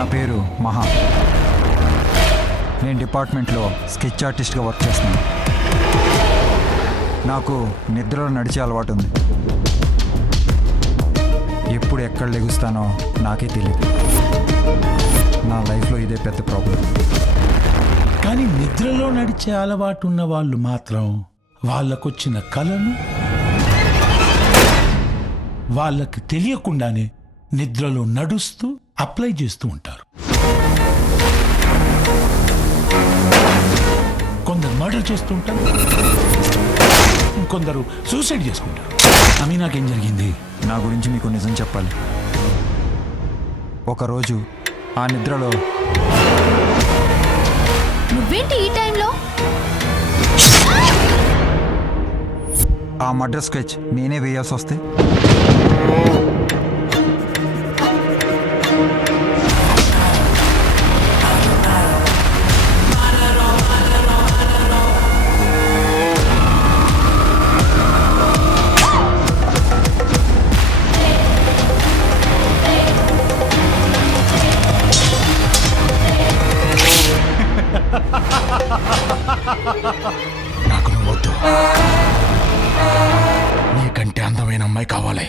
నా పేరు మహా. నేను డిపార్ట్మెంట్లో స్కెచ్ ఆర్టిస్ట్గా వర్క్ చేస్తున్నాను. నాకు నిద్రలో నడిచే అలవాటు ఉంది. ఎప్పుడు ఎక్కడ లెగుస్తానో నాకే తెలియదు. నా లైఫ్లో ఇదే పెద్ద ప్రాబ్లం. కానీ నిద్రలో నడిచే అలవాటు ఉన్న వాళ్ళు మాత్రం వాళ్ళకొచ్చిన కళను వాళ్ళకి తెలియకుండానే నిద్రలో నడుస్తూ అప్లై చేస్తూ ఉంటారు. కొందరు మర్డర్ చేస్తూ ఉంటారు, కొందరు సూసైడ్ చేసుకుంటారు. నాకేం జరిగింది? నా గురించి మీకు నిజం చెప్పాలి. ఒకరోజు ఆ నిద్రలో నువ్వేంటి ఈ టైంలో? ఆ మర్డర్ స్కెచ్ నేనే వేయాల్సి వస్తే నాకు నువ్వు వద్దు. నీకంటే అందమైన అమ్మాయి కావాలి.